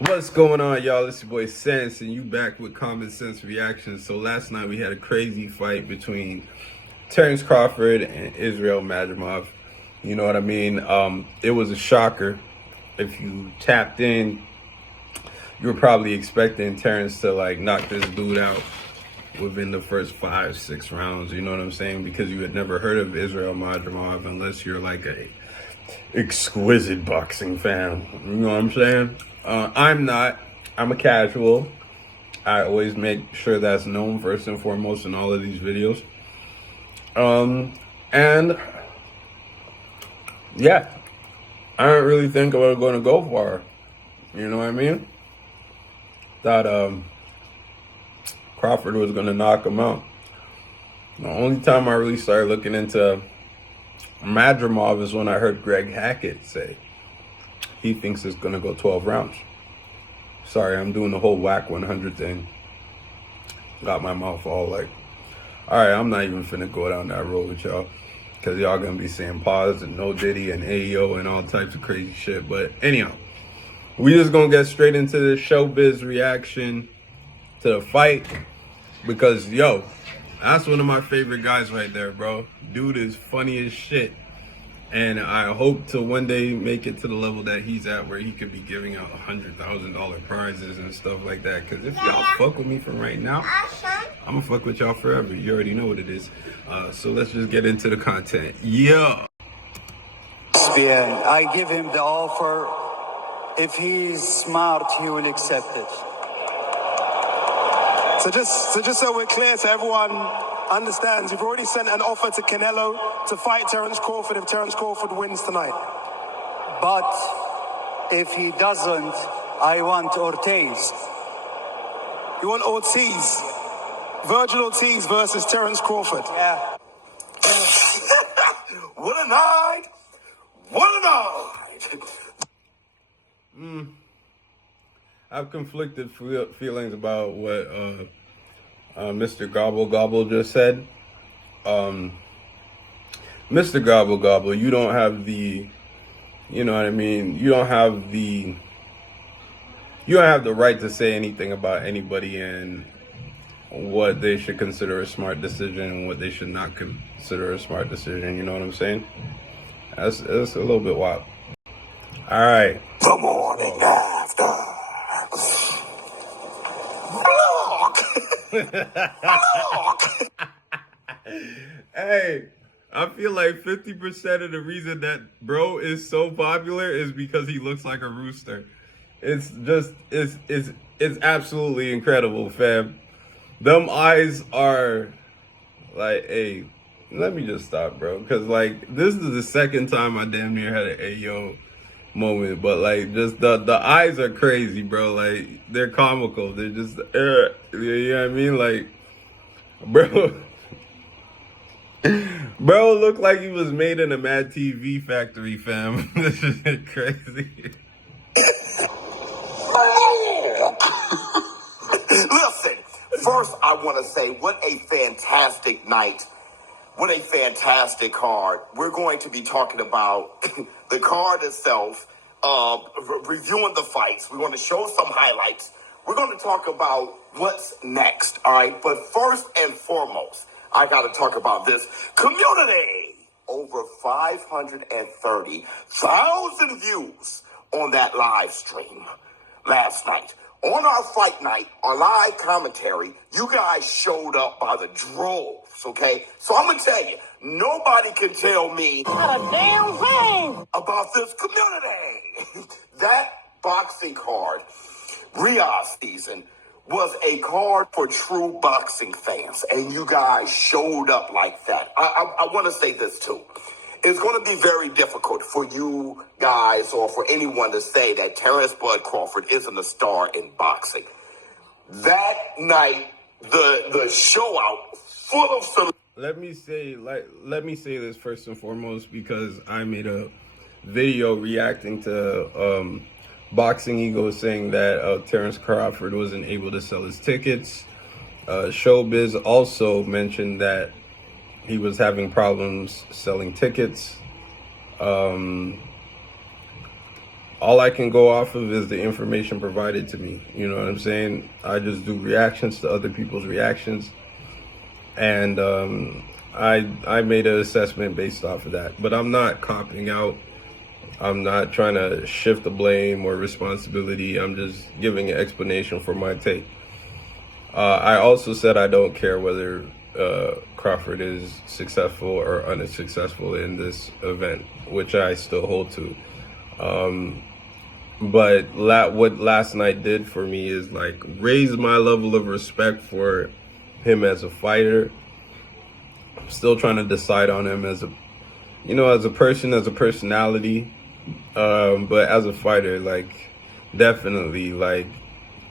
What's going on, y'all? It's your boy Sense, and you back with Common Sense Reactions. So last night we had a crazy fight between Terrence Crawford and Israel Madrimov. You know what I mean? It was a shocker. If you tapped in, you were probably expecting Terrence to knock this dude out within the first 5-6 rounds. You know what I'm saying? Because you had never heard of Israel Madrimov unless you're like a exquisite boxing fan. You know what I'm saying? I'm not. I'm a casual. I always make sure that's known first and foremost in all of these videos. And yeah, I don't really think I'm going to go far. You know what I mean? Thought Crawford was going to knock him out. The only time I really started looking into Madrimov is when I heard Greg Hackett say he thinks it's going to go 12 rounds. Sorry, I'm doing the whole whack 100 thing. Got my mouth all all right, I'm not even finna go down that road with y'all. Because y'all going to be saying pause and no Diddy and AEO and all types of crazy shit. But anyhow, we just going to get straight into the Showbiz reaction to the fight. Because, yo, that's one of my favorite guys right there, bro. Dude is funny as shit. And I hope to one day make it to the level that he's at where he could be giving out $100,000 prizes and stuff like that. Because if y'all fuck with me from right now, I'm going to fuck with y'all forever. You already know what it is. So let's just get into the content. Yeah. I give him the offer. If he's smart, he will accept it. So just so we're clear, so everyone understands, you've already sent an offer to Canelo to fight Terrence Crawford if Terrence Crawford wins tonight. But if he doesn't, I want Ortiz. You want Ortiz? Virgil Ortiz versus Terrence Crawford. Yeah. What a night! What a night! I have conflicted feelings about what Mr. Gobble Gobble just said. Mr. Gobble Gobble, you don't have the, you know what I mean? You don't have the right to say anything about anybody and what they should consider a smart decision and what they should not consider a smart decision. You know what I'm saying? That's a little bit wild. All right. The morning after. Hey, I feel like 50% of the reason that bro is so popular is because he looks like a rooster. It's absolutely incredible, fam. Them eyes are hey, let me just stop, bro. Because this is the second time I damn near had an Ayo moment, but just the eyes are crazy, bro. They're comical. They're just you know what I mean? Bro looked like he was made in a Mad TV factory, fam. This is crazy. Listen, first I want to say what a fantastic night. What a fantastic card. We're going to be talking about the card itself, reviewing the fights. We're going to show some highlights. We're going to talk about what's next, all right? But first and foremost, I got to talk about this community. Over 530,000 views on that live stream last night. On our fight night, our live commentary, you guys showed up by the droves, okay? So I'm going to tell you, nobody can tell me not a damn thing about this community. That boxing card, Riyadh season, was a card for true boxing fans, and you guys showed up like that. I want to say this, too. It's going to be very difficult for you guys or for anyone to say that Terrence Bud Crawford isn't a star in boxing. That night, the show out full of... Let me say this first and foremost, because I made a video reacting to Boxing Ego saying that Terrence Crawford wasn't able to sell his tickets. Showbiz also mentioned that he was having problems selling tickets. all I can go off of is the information provided to me. You know what I'm saying? I just do reactions to other people's reactions, and I made an assessment based off of that. But I'm not copping out. I'm not trying to shift the blame or responsibility. I'm just giving an explanation for my take. I also said I don't care whether Crawford is successful or unsuccessful in this event, which I still hold to. But what last night did for me is like raise my level of respect for him as a fighter. I'm still trying to decide on him as a, as a person, as a personality. But as a fighter, like definitely like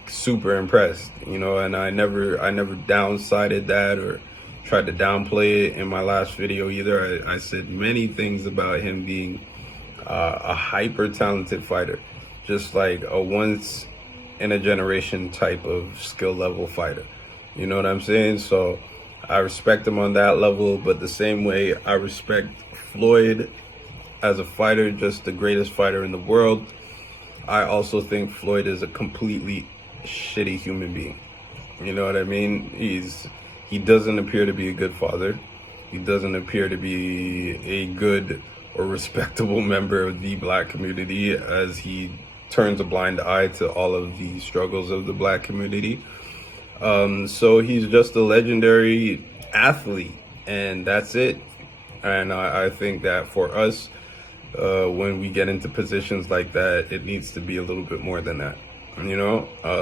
super impressed, and I never downsided that or tried to downplay it in my last video either. I said many things about him being a hyper talented fighter, just like a once in a generation type of skill level fighter. You know what I'm saying? So I respect him on that level, but the same way I respect Floyd as a fighter, just the greatest fighter in the world. I also think Floyd is a completely shitty human being. You know what I mean? He doesn't appear to be a good father. He doesn't appear to be a good or respectable member of the black community, as he turns a blind eye to all of the struggles of the black community. So he's just a legendary athlete, and that's it. And I think that for us, when we get into positions like that, it needs to be a little bit more than that,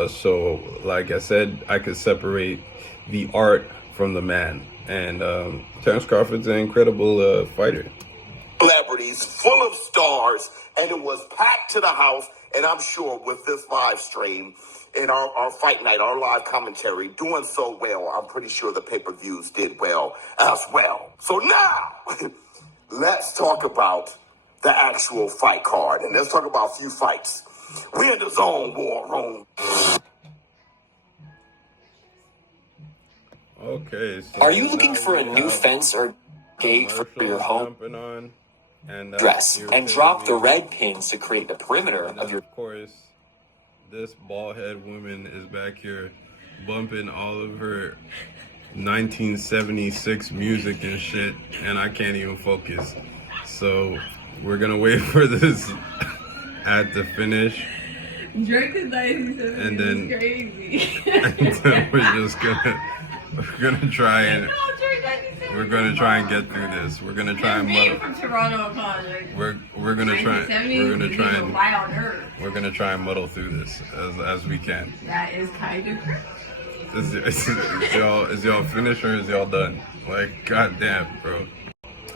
so like I said, I could separate the art from the man, and Terrence Crawford's an incredible fighter. Celebrities, full of stars, and it was packed to the house. And I'm sure with this live stream and our fight night, our live commentary doing so well, I'm pretty sure the pay-per-views did well as well. So now let's talk about the actual fight card, and let's talk about a few fights. We're in the Dazn war room. Okay. So are you looking for a new fence or gate for your home? Dress and drop the red pins to create the perimeter of your. Of course, this bald head woman is back here bumping all of her 1976 music and shit, and I can't even focus. So we're gonna wait for this ad to finish. Drake is 1970 and then crazy. And then we're gonna try and get through this. We're gonna try and muddle. From Toronto College. We're gonna try and muddle through this as we can. That is kind of crazy. Is y'all finished or is y'all done? Like, goddamn, bro.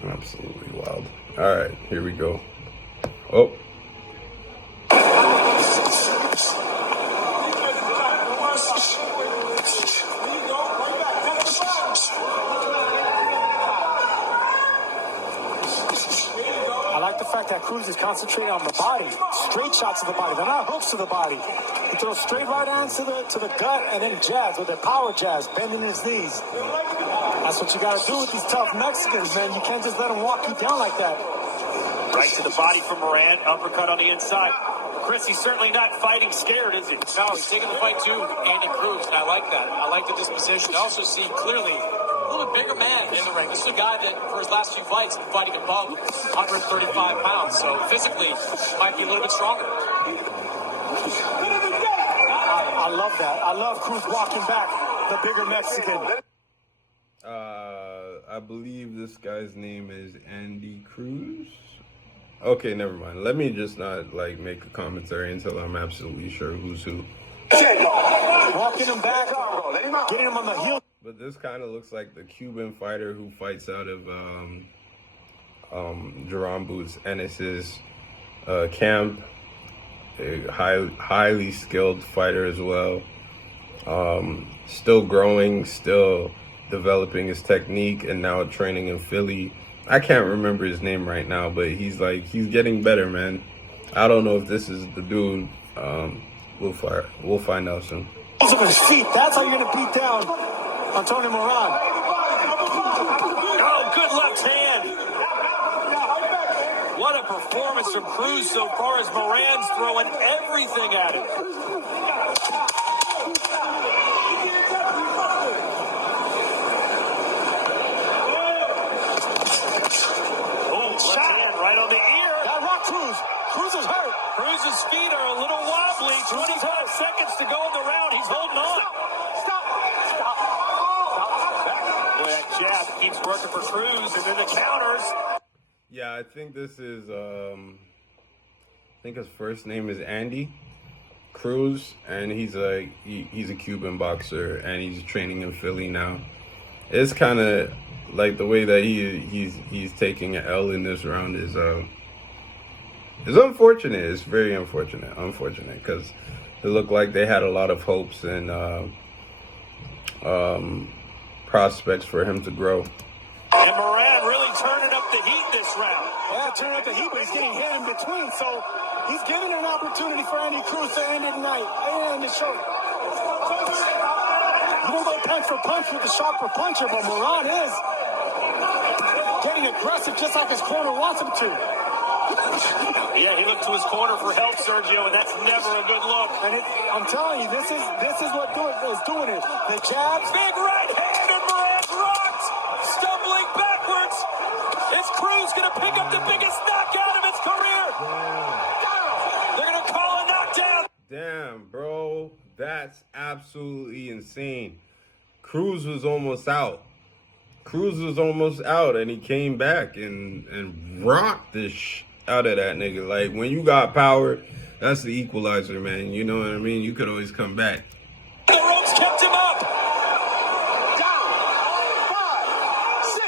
Absolutely wild. All right, here we go. Oh. That Cruz is concentrating on the body, straight shots to the body. They're not hooks to the body. He throws straight right hands to the gut and then jabs with their power jabs, bending his knees. That's what you got to do with these tough Mexicans, man. You can't just let them walk you down like that. Right to the body from Moran, uppercut on the inside. Chris, he's certainly not fighting scared, is he? No, he's taking the fight to Andy Cruz, and I like that. I like the disposition. I also see clearly a little bit bigger man in the ring. This is a guy that, for his last few fights, been fighting above 135 pounds, so physically might be a little bit stronger. I love that. I love Cruz walking back, the bigger Mexican. I believe this guy's name is Andy Cruz. Okay, never mind. Let me just not make a commentary until I'm absolutely sure who's who. Walking him back, getting him on the heel. But this kind of looks like the Cuban fighter who fights out of Jerome Boots Ennis's camp. A highly skilled fighter as well. Still growing, still developing his technique, and now training in Philly. I can't remember his name right now, but he's getting better, man. I don't know if this is the dude. We'll find out soon. Of his feet. That's how you're gonna beat down Antonio Moran. Oh, good left hand. What a performance. performance from Cruz so far as Moran's throwing everything at him. Oh, shot right on the ear. That rock Cruz. Cruz is hurt. Cruz's feet are a little wobbly. 25 seconds to go in the round. He's holding on. Stop. Boy, that jab keeps working for Cruz, and then the counters. Yeah, I think this is, I think his first name is Andy Cruz, and he's a Cuban boxer, and he's training in Philly now. It's kind of like the way that he's taking an L in this round is unfortunate. It's very unfortunate because it looked like they had a lot of hopes and prospects for him to grow. And Moran really turning up the heat this round. Yeah, turning up the heat, but he's getting hit in between, so he's giving an opportunity for Andy Cruz to end it tonight. And the show. You don't go punch for punch with the sharper puncher, but Moran is getting aggressive just like his corner wants him to. Yeah, he looked to his corner for help, Sergio, and that's never a good look. And I'm telling you, this is what is doing it. The jabs. Big right hand, and Moran's rocked. Stumbling backwards. Is Cruz going to pick up the biggest knockout of his career? They're going to call a knockdown. Damn, bro. That's absolutely insane. Cruz was almost out. And he came back and rocked this out of that nigga. Like, when you got power, that's the equalizer, man. You know what I mean? You could always come back. The ropes kept him up. Down. 5, 6,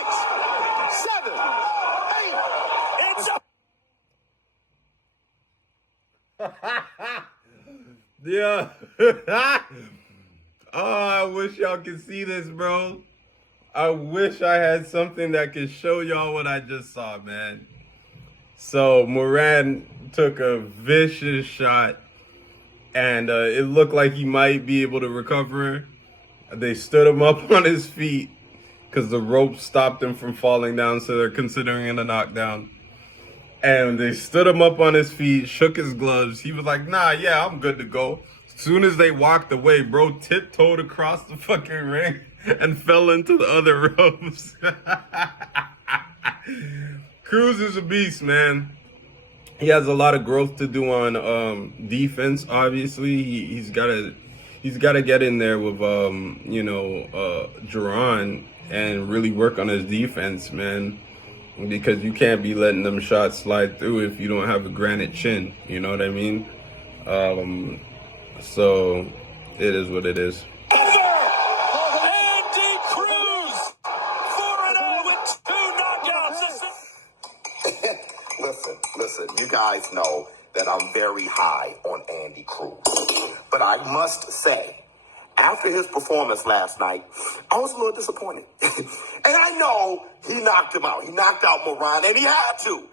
7, 8. Yeah. Oh, I wish y'all could see this, bro. I wish I had something that could show y'all what I just saw, man. So Moran took a vicious shot, and it looked like he might be able to recover. They stood him up on his feet because the rope stopped him from falling down, so they're considering it a knockdown. And they stood him up on his feet, shook his gloves. He was like, nah, yeah, I'm good to go. As soon as they walked away, bro tiptoed across the fucking ring and fell into the other ropes. Cruz is a beast, man. He has a lot of growth to do on defense. Obviously, he's got to get in there with Duran and really work on his defense, man. Because you can't be letting them shots slide through if you don't have a granite chin. You know what I mean? So it is what it is. Andy Cruz, 4-0 with 2 knockouts. Listen, you guys know that I'm very high on Andy Cruz. But I must say, after his performance last night, I was a little disappointed. And I know he knocked him out. He knocked out Moran, and he had to.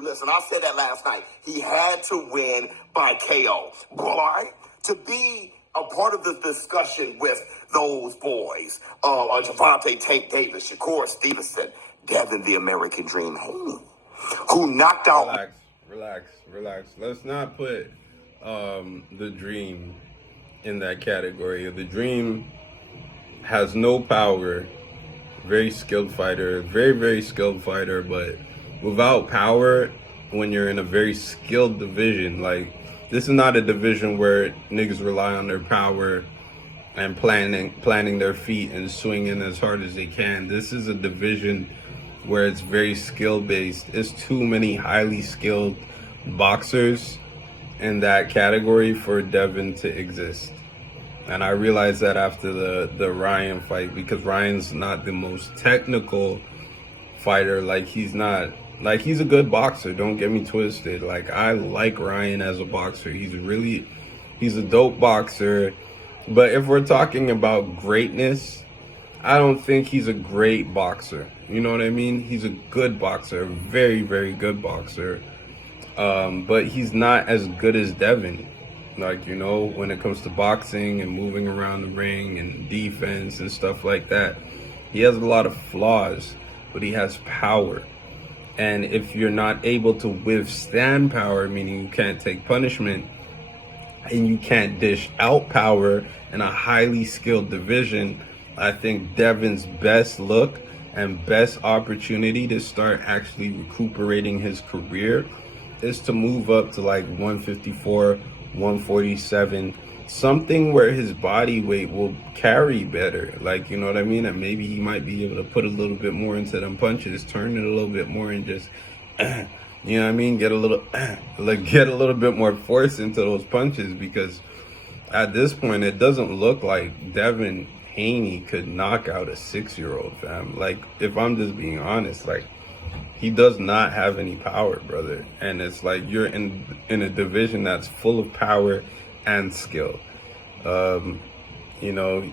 Listen, I said that last night. He had to win by KO. Boy, to be a part of the discussion with those boys, Javante Tank Davis, Shakur Stevenson, Devin the American Dream Haney, who knocked out... Relax. Let's not put the Dream in that category. The Dream has no power. Very skilled fighter. Very, very skilled fighter. But without power, when you're in a very skilled division, like, this is not a division where niggas rely on their power and planting their feet and swinging as hard as they can. This is a division where it's very skill-based. It's too many highly skilled boxers in that category for Devin to exist. And I realized that after the Ryan fight, because Ryan's not the most technical fighter. He's a good boxer, don't get me twisted. I like Ryan as a boxer. He's a dope boxer. But if we're talking about greatness, I don't think he's a great boxer. You know what I mean? He's a good boxer, a very, very good boxer. But he's not as good as Devin. When it comes to boxing and moving around the ring and defense and stuff like that. He has a lot of flaws, but he has power. And if you're not able to withstand power, meaning you can't take punishment and you can't dish out power in a highly skilled division, I think Devon's best look and best opportunity to start actually recuperating his career is to move up to like 154, 147, something where his body weight will carry better, like, you know what I mean? And maybe he might be able to put a little bit more into them punches, turn it a little bit more, and just you know what I mean, get a little bit more force into those punches, because at this point it doesn't look like Devin Haney could knock out a 6-year-old, fam. Like, if I'm just being honest, like, he does not have any power, brother. And it's like you're in a division that's full of power and skill. You know,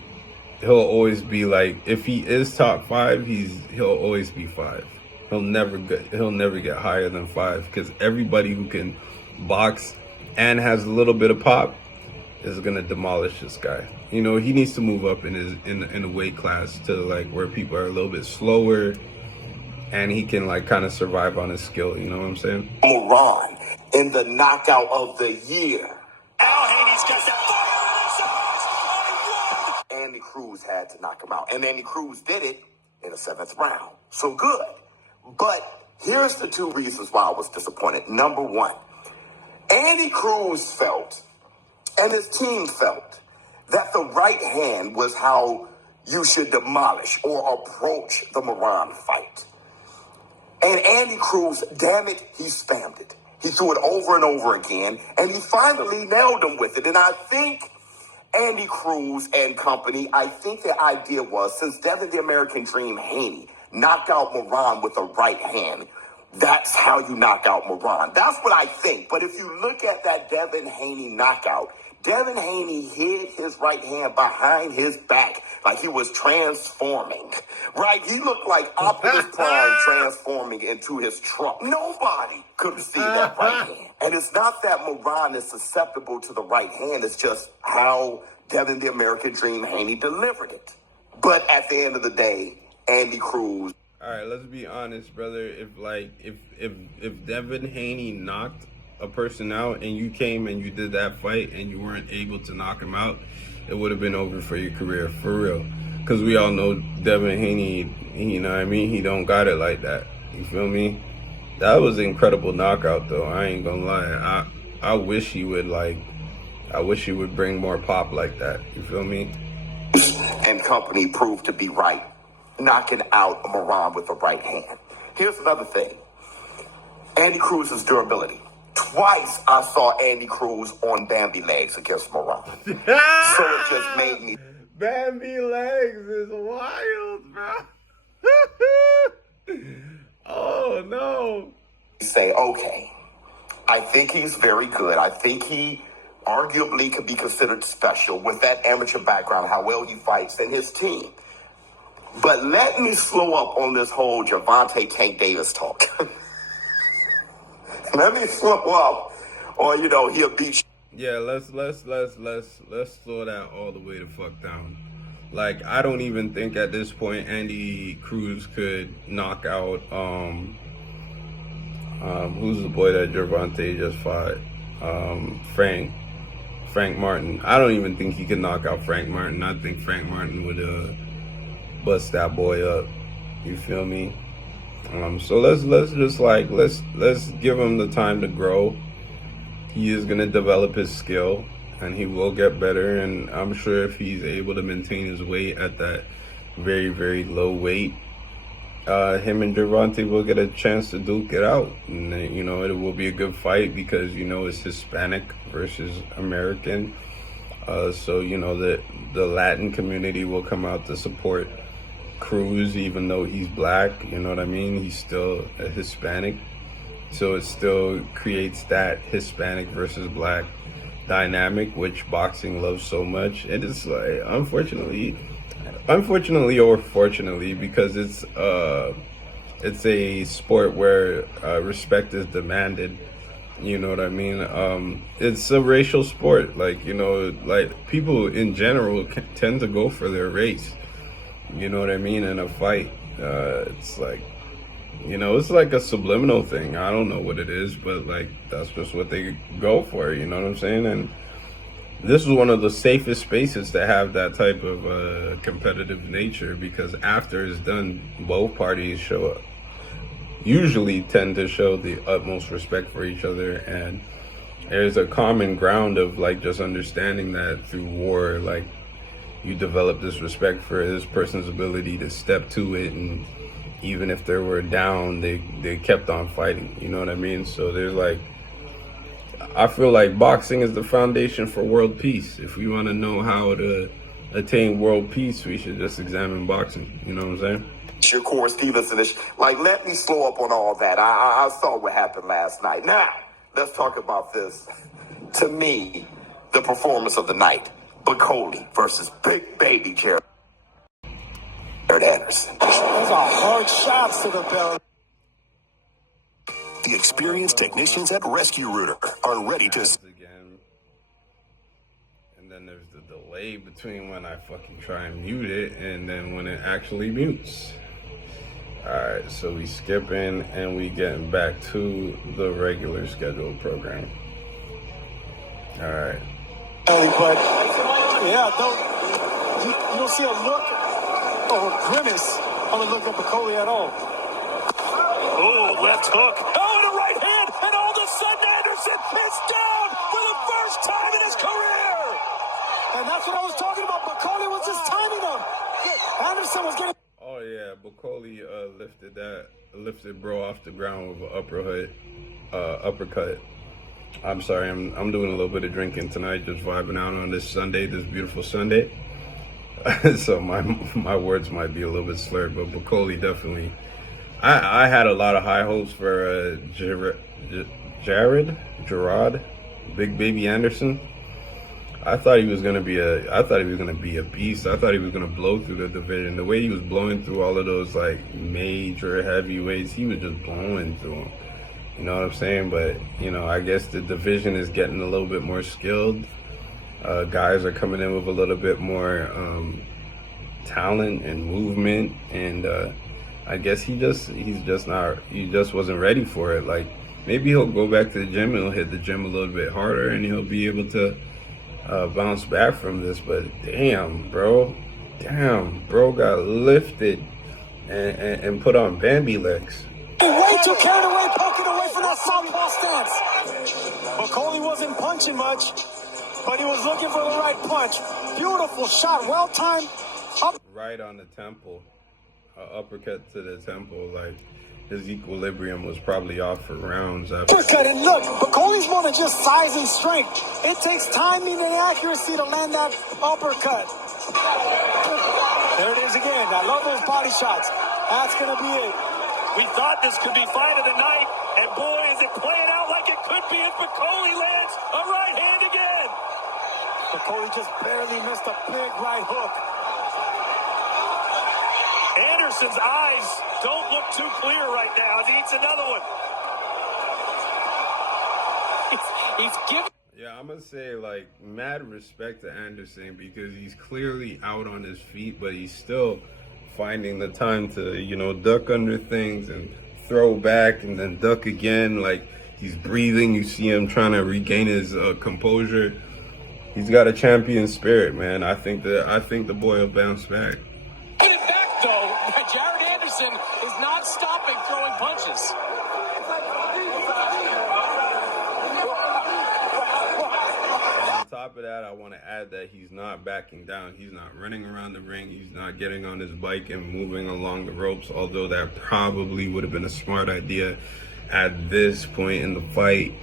he'll always be like, if he is top 5, he'll always be 5. He'll never get higher than 5, because everybody who can box and has a little bit of pop is gonna demolish this guy. You know, he needs to move up in a weight class to like where people are a little bit slower, and he can like kind of survive on his skill. You know what I'm saying? Moran in the knockout of the year. Al Haney's got that fire in his eyes. Andy Cruz had to knock him out, and Andy Cruz did it in the 7th round. So good. But here's the 2 reasons why I was disappointed. Number 1, Andy Cruz felt, and his team felt, that the right hand was how you should demolish or approach the Moran fight. And Andy Cruz, damn it, he spammed it. He threw it over and over again, and he finally nailed him with it. And I think Andy Cruz and company, I think the idea was, since Devin the American Dream Haney knocked out Moran with a right hand, that's how you knock out Moran. That's what I think. But if you look at that Devin Haney knockout, Devin Haney hid his right hand behind his back like he was transforming, right? He looked like Optimus Prime transforming into his truck. Nobody could have seen that right hand. And it's not that Moran is susceptible to the right hand. It's just how Devin the American Dream Haney delivered it. But at the end of the day, Andy Cruz. All right, let's be honest, brother. If Devin Haney knocked a person out and you came and you did that fight and you weren't able to knock him out, it would have been over for your career, for real. Because we all know Devin Haney, you know what I mean? He don't got it like that. You feel me? That was an incredible knockout, though. I ain't gonna lie. I wish he would bring more pop like that. You feel me? And company proved to be right, knocking out Moran with the right hand. Here's another thing. Andy Cruz's durability. Twice I saw Andy Cruz on Bambi legs against Moran. So it just made me... Bambi legs is wild, bro. Oh, no. Say, okay, I think he's very good. I think he arguably could be considered special with that amateur background, how well he fights, and his team. But let me slow up on this whole Gervonta Tank Davis talk. Let me slow up, or he'll beat. Yeah, let's slow that all the way the fuck down. Like, I don't even think at this point Andy Cruz could knock out who's the boy that Gervonta just fought? Frank Martin. I don't even think he could knock out Frank Martin. I think Frank Martin would bust that boy up. You feel me? So let's give him the time to grow. He is gonna develop his skill, and he will get better. And I'm sure if he's able to maintain his weight at that very, very low weight, him and Gervonta will get a chance to duke it out. And it will be a good fight because it's Hispanic versus American. So the Latin community will come out to support Cruz, even though he's black. You know what I mean? He's still a Hispanic, so it still creates that Hispanic versus black dynamic, which boxing loves so much. And it's like, unfortunately or fortunately, because it's a sport where respect is demanded. You know what I mean? It's a racial sport. Like people in general tend to go for their race. You know what I mean? In a fight, it's like You know, it's like a subliminal thing. I don't know what it is, but like that's just what they go for. You know what I'm saying? And this is one of the safest spaces to have that type of competitive nature, because after it's done, both parties usually tend to show the utmost respect for each other, and there's a common ground of like just understanding that through war, like you develop this respect for this person's ability to step to it, and even if they were down, they kept on fighting. You know what I mean? So there's like, I feel like boxing is the foundation for world peace. If we want to know how to attain world peace, we should just examine boxing. You know what I'm saying? Shakur Stevenson, like, let me slow up on all that. I saw what happened last night. Now, let's talk about this. To me, the performance of the night, Bacoli versus Big Baby Jared Anderson. Those are hard shots to the belly. The experienced technicians at Rescue Rooter are ready to... Again. And then there's the delay between when I fucking try and mute it and then when it actually mutes. Alright, so we skipping and we getting back to the regular scheduled program. Alright. But, yeah, you don't see a look or a grimace on the look at Bacoli at all. Oh, left hook. Oh, and a right hand. And all of a sudden, Anderson is down for the first time in his career. And that's what I was talking about. Bacoli was just timing him. Anderson was getting... Oh, yeah. Bacoli lifted bro off the ground with an uppercut. I'm sorry. I'm doing a little bit of drinking tonight, just vibing out on this Sunday, this beautiful Sunday. So my words might be a little bit slurred, but Bacoli definitely... I had a lot of high hopes for Gerard, Big Baby Anderson. I thought he was gonna be a beast. I thought he was gonna blow through the division. The way he was blowing through all of those like major heavyweights, he was just blowing through them. You know what I'm saying? But you know, I guess the division is getting a little bit more skilled. Guys are coming in with a little bit more talent and movement, and I guess he just wasn't ready for it. Like maybe he'll go back to the gym and he'll hit the gym a little bit harder and he'll be able to bounce back from this. But damn, bro got lifted and put on Bambi legs. Way too carried away, poking away from that southpaw stance. Bacoli wasn't punching much, but he was looking for the right punch. Beautiful shot, well timed. Right on the temple. Uppercut to the temple, like his equilibrium was probably off for rounds after. Uppercut, and look, Bacoli's more than just size and strength. It takes timing and accuracy to land that uppercut. There it is again. I love those body shots. That's gonna be it. We thought this could be fight of the night, and boy, is it playing out like it could be if Bacoli lands a right hand again. Bacoli just barely missed a big right hook. Anderson's eyes don't look too clear right now as he eats another one. He's giving... Yeah, I'm gonna say like mad respect to Anderson because he's clearly out on his feet, but he's still finding the time to, you know, duck under things and throw back and then duck again. Like he's breathing. You see him trying to regain his composure. He's got a champion spirit, man. I think the boy will bounce back. Get it back, though. Jared Anderson is not stopping throwing punches. On top of that, I want to add that he's not backing down. He's not running around the ring. He's not getting on his bike and moving along the ropes, although that probably would have been a smart idea at this point in the fight.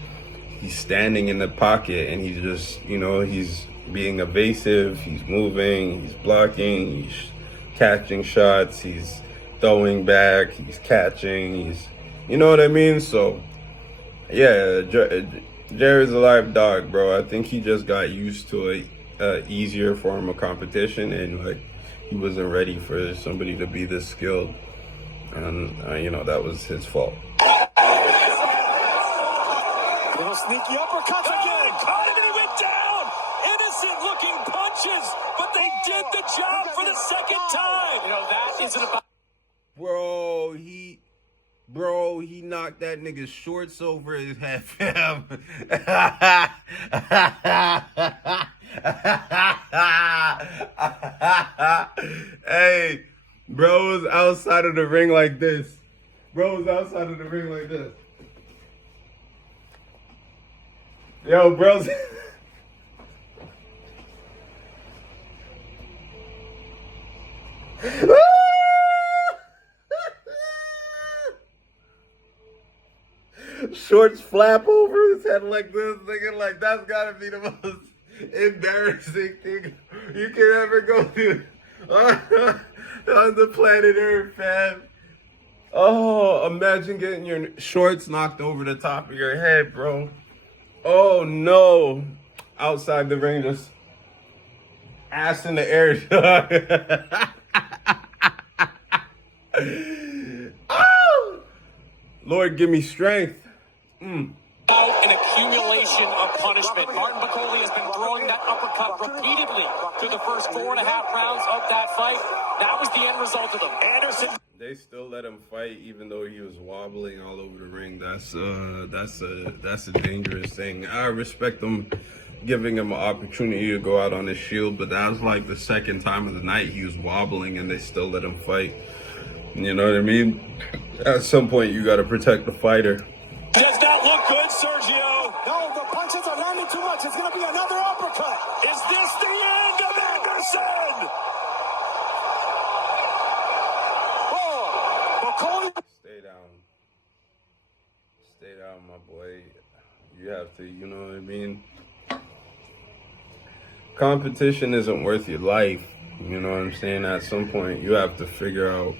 He's standing in the pocket and he's just, you know, he's being evasive. He's moving, he's blocking, he's catching shots, he's throwing back, he's catching, he's, you know what I mean? So, yeah, Jared's a live dog, bro. I think he just got used to a easier form of competition, and like he wasn't ready for somebody to be this skilled, and you know, that was his fault. Little sneaky uppercuts again. Caught him and he went down. Innocent looking punches, but they did the job for the second time. You know, that isn't about... Bro, Bro, he knocked that nigga's shorts over his head, fam. Hey, bro was outside of the ring like this. Yo, bros. Shorts flap over his head like this, thinking like that's gotta be the most embarrassing thing you can ever go through on the planet Earth, fam. Oh, imagine getting your shorts knocked over the top of your head, bro. Oh no. Outside the ring, just ass in the air. Oh! Lord, give me strength. An accumulation of punishment. Martin Bacoli has been throwing that uppercut repeatedly through the first 4.5 rounds of that fight. That was the end result of them. Anderson. They still let him fight even though he was wobbling all over the ring. That's a dangerous thing. I respect them giving him an opportunity to go out on his shield, but that was like the second time of the night he was wobbling and they still let him fight. You know what I mean? At some point you got to protect the fighter. Does not look good, Sergio. No, the punches are landing too much. It's going to be another uppercut. Is this the end of Anderson? Stay down, my boy. You have to, you know what I mean? Competition isn't worth your life. You know what I'm saying? At some point, you have to figure out.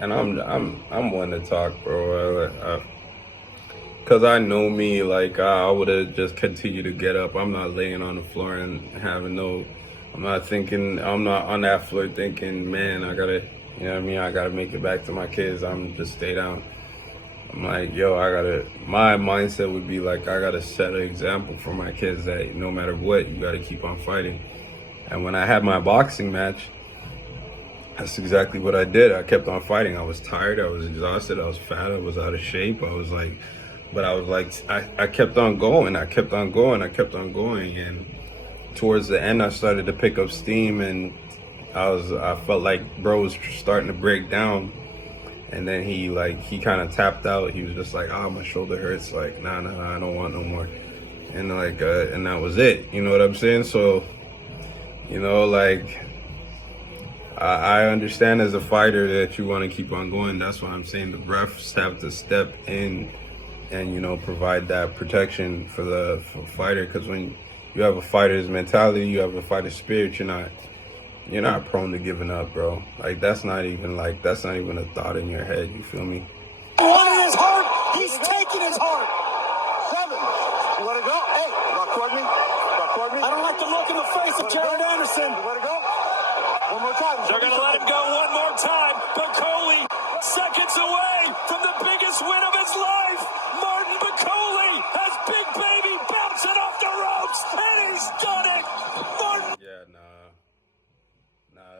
And I'm one to talk, bro. Cause I know me, like I would have just continued to get up. I'm not laying on the floor and having no. I'm not on that floor thinking, man, I gotta, you know what I mean? I gotta make it back to my kids. I'm just stay down. I'm like, yo, my mindset would be like, I gotta set an example for my kids that no matter what, you gotta keep on fighting. And when I had my boxing match, that's exactly what I did. I kept on fighting. I was tired. I was exhausted. I was fat. I was out of shape. I kept on going. I kept on going. And towards the end, I started to pick up steam and I felt like bro was starting to break down. And then he kind of tapped out. He was just like, my shoulder hurts. Like, nah, I don't want no more. And and that was it. You know what I'm saying? So, you know, like, I understand as a fighter that you want to keep on going. That's why I'm saying the refs have to step in and, you know, provide that protection for the fighter. Because when you have a fighter's mentality, you have a fighter's spirit, you're not prone to giving up, bro. Like, that's not even a thought in your head. You feel me? Wanting his heart, he's taking his heart. 7. You let it go. Hey, record me. I don't like the look in the face of Jared Anderson. You let it go. One more time. They're going to let him go one more time. Bacoli, seconds away from the biggest win of his life. Martin Bacoli has Big Baby bouncing off the ropes, and he's done it. Martin. Yeah,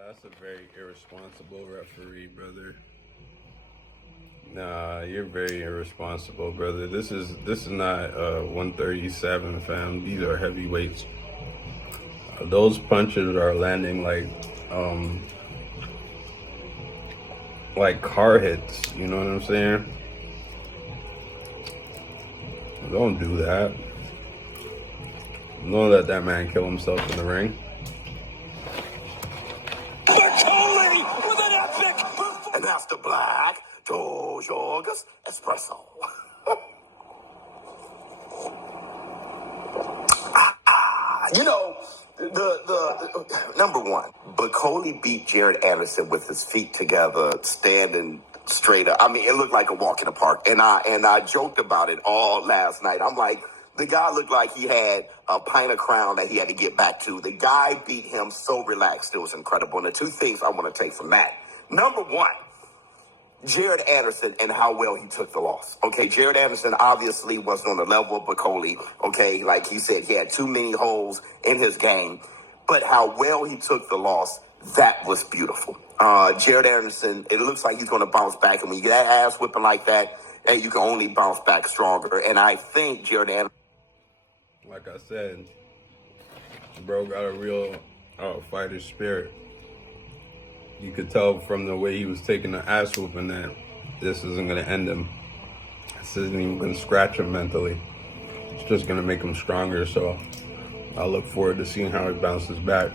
that's a very irresponsible referee, brother. Nah, you're very irresponsible, brother. This is not 137, fam. These are heavyweights. Those punches are landing like car hits, you know what I'm saying? Don't do that. Don't let that man kill himself in the ring. Bacoli with an epic performance. And after Black, Dos Yorgas Espresso. You know, the number one, Bacoli beat Jared Anderson with his feet together, standing straight up. I mean, it looked like a walk in the park. And I joked about it all last night. I'm like, the guy looked like he had a pint of Crown that he had to get back to. The guy beat him so relaxed. It was incredible. And the two things I want to take from that. Number one, Jared Anderson and how well he took the loss. Okay, Jared Anderson obviously wasn't on the level of Bacoli. Okay, like he said, he had too many holes in his game. But how well he took the loss, That was beautiful. Jared Anderson, it looks like he's going to bounce back. And when you get that ass whipping like that, you can only bounce back stronger. And I think Jared Anderson, like I said, bro got a real fighter spirit. You could tell from the way he was taking the ass whooping that this isn't going to end him. This isn't even going to scratch him mentally. It's just going to make him stronger. So I look forward to seeing how he bounces back.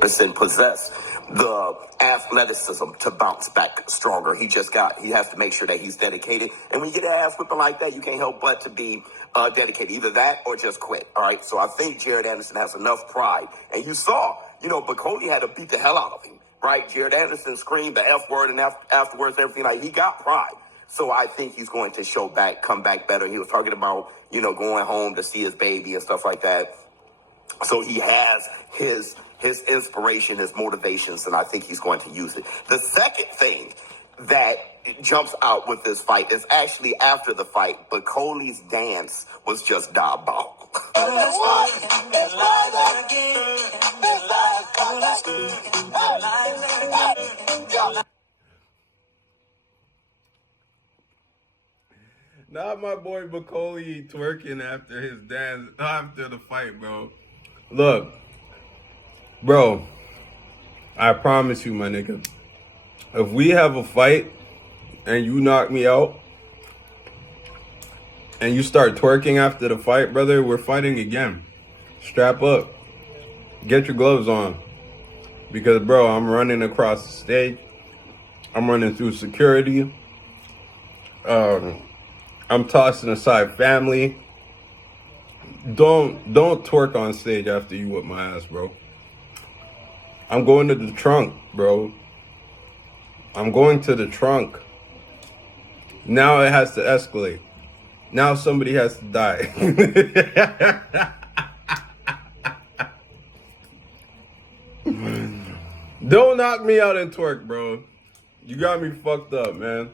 Possess the athleticism to bounce back stronger. He has to make sure that he's dedicated. And when you get an ass whipping like that, you can't help but to be dedicated. Either that or just quit. All right. So I think Jared Anderson has enough pride. And you saw, Bacoli had to beat the hell out of him. Right? Jared Anderson screamed the F word and afterwards everything. Like, he got pride. So I think he's going to come back better. He was talking about, going home to see his baby and stuff like that. So he has his inspiration, his motivations, and I think he's going to use it. The second thing that jumps out with this fight is actually after the fight, Bacoli's dance was just diabolical. Not my boy Bacoli twerking after his dance, after the fight, bro. Look, bro, I promise you, my nigga, if we have a fight and you knock me out and you start twerking after the fight, brother, we're fighting again. Strap up. Get your gloves on. Because, bro, I'm running across the stage. I'm running through security. I'm tossing aside family. Don't twerk on stage after you whip my ass, bro. I'm going to the trunk, bro. I'm going to the trunk. Now it has to escalate. Now somebody has to die. Don't knock me out and twerk, bro. You got me fucked up, man.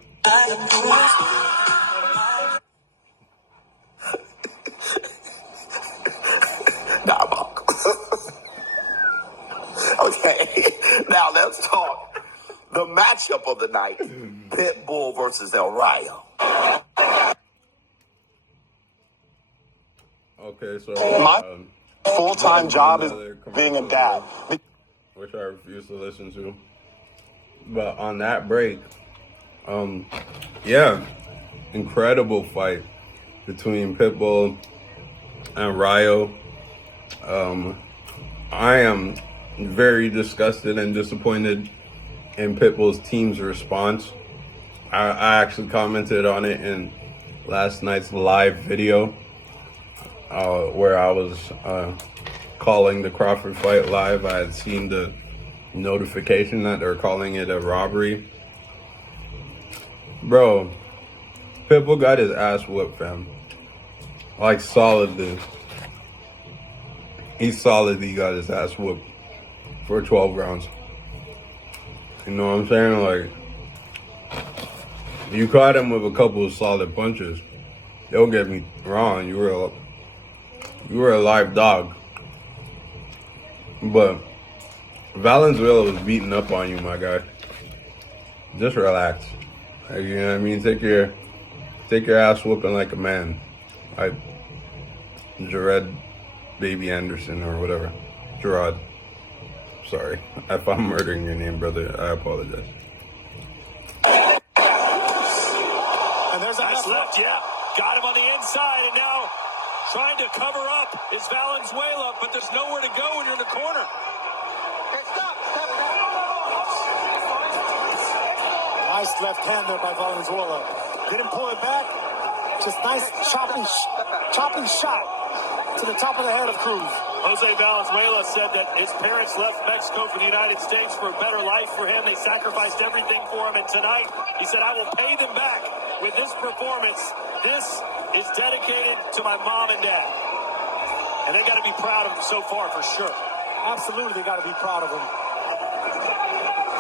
Okay, now let's talk the matchup of the night: Pitbull versus El Rayo. Okay, so my full-time job is being a dad, which I refuse to listen to. But on that break, yeah, incredible fight between Pitbull and Rayo. I am very disgusted and disappointed in Pitbull's team's response. I actually commented on it in last night's live video where I was calling the Crawford fight live. I had seen the notification that they're calling it a robbery. Bro, Pitbull got his ass whooped, fam. Like, solidly. He solidly got his ass whooped for 12 rounds. You know what I'm saying? Like, you caught him with a couple of solid punches. Don't get me wrong, you were a live dog. But Valenzuela was beating up on you, my guy. Just relax. Like, you know what I mean? Take your ass whooping like a man. Like Jared Baby Anderson or whatever. Gerard. Sorry. If I'm murdering your name, brother, I apologize. And there's a nice left, yeah. Got him on the inside, and now trying to cover up is Valenzuela, but there's nowhere to go when you're in the corner. Nice left hand there by Valenzuela. Didn't pull it back. Just nice chopping shot to the top of the head of Cruz. Jose Valenzuela said that his parents left Mexico for the United States for a better life for him. They sacrificed everything for him, and tonight he said, I will pay them back with this performance. This is dedicated to my mom and dad. And they got to be proud of him so far, for sure. Absolutely, they got to be proud of him.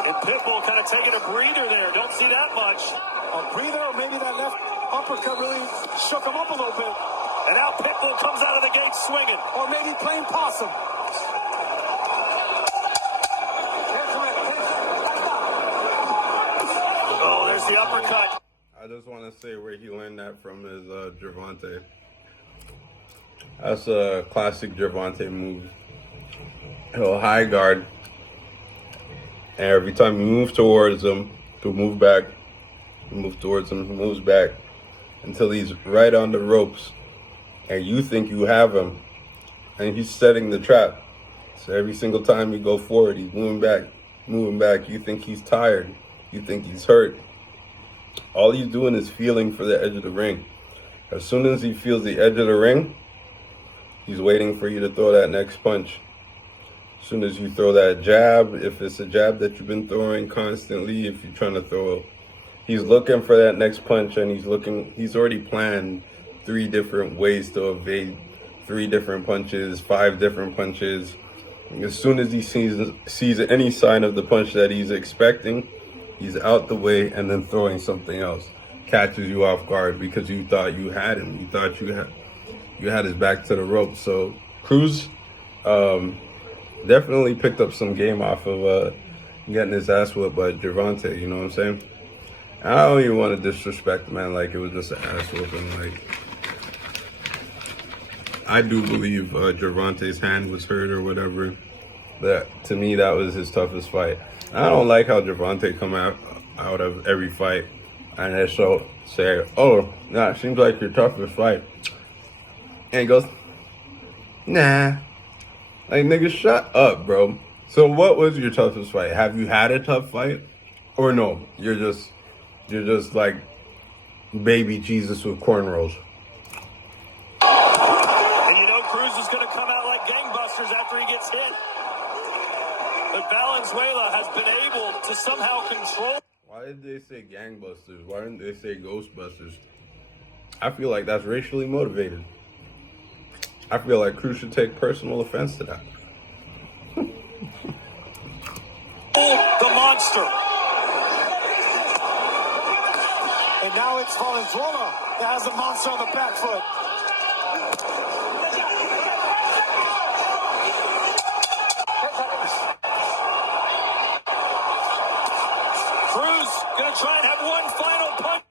And Pitbull kind of taking a breather there. Don't see that much. A breather, or maybe that left uppercut really shook him up a little bit. And now Pitbull comes out of the gate swinging. Or maybe playing possum. the uppercut. I just want to say where he learned that from is Gervonta. That's a classic Gervonta move. He'll high guard, and every time you move towards him, he'll move back. You move towards him, he moves back until he's right on the ropes, and you think you have him, and he's setting the trap. So every single time you go forward, he's moving back. You think he's tired. You think he's hurt. All he's doing is feeling for the edge of the ring. As soon as he feels the edge of the ring, he's waiting for you to throw that next punch. As soon as you throw that jab, if it's a jab that you've been throwing constantly, if you're trying to throw, he's looking for that next punch, and he's already planned 3 different ways to evade 3 different punches, 5 different punches. As soon as he sees any sign of the punch that he's expecting, he's out the way and then throwing something else. Catches you off guard because you thought you had him. You thought you had his back to the rope. So Cruz definitely picked up some game off of getting his ass whipped by Gervonta, you know what I'm saying? I don't even want to disrespect the man like it was just an ass whooping. Like, I do believe Gervonta's hand was hurt or whatever. That, to me, that was his toughest fight. I don't like how Gervonta come out of every fight and they say, oh, nah, seems like your toughest fight. And he goes, nah. Like, nigga, shut up, bro. So what was your toughest fight? Have you had a tough fight? Or no, you're just like baby Jesus with cornrows. And you know Cruz is going to come out like gangbusters after he gets hit. But Valenzuela has been able to somehow control. Why did they say gangbusters? Why didn't they say ghostbusters? I feel like that's racially motivated. I feel like Cruz should take personal offense to that. The monster. And now it's Valenzuela that has the monster on the back foot. Cruz gonna try and have one final punch.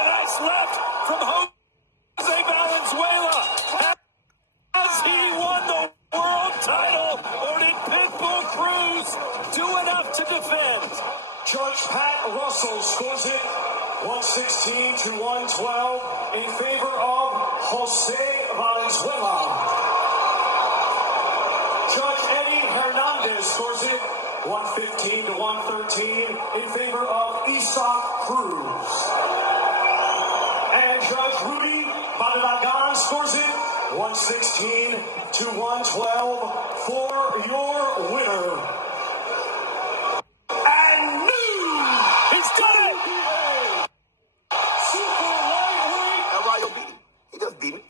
Nice left from Jose Valenzuela. Has he won the world title, or did Pitbull Cruz do enough to defend? Judge Pat Russell scores it 116 to 112 in favor of Jose Valenzuela. Judge Eddie Hernandez scores it 115 to 113 in favor of Isaac Cruz. And Judge Rudy Badalagan scores it 116 to 112 for your winner. And new, He's done it! super lightweight. Rayo beat him.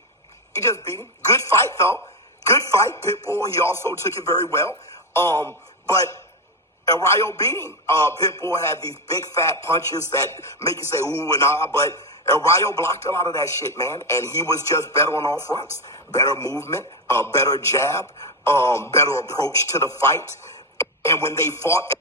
He just beat him. Good fight, though. Good fight, Pitbull. He also took it very well. But El Rayo beat him. Pitbull had these big fat punches that make you say ooh and ah, but El Rayo blocked a lot of that shit, man. And he was just better on all fronts. Better movement, better jab, better approach to the fight. And when they fought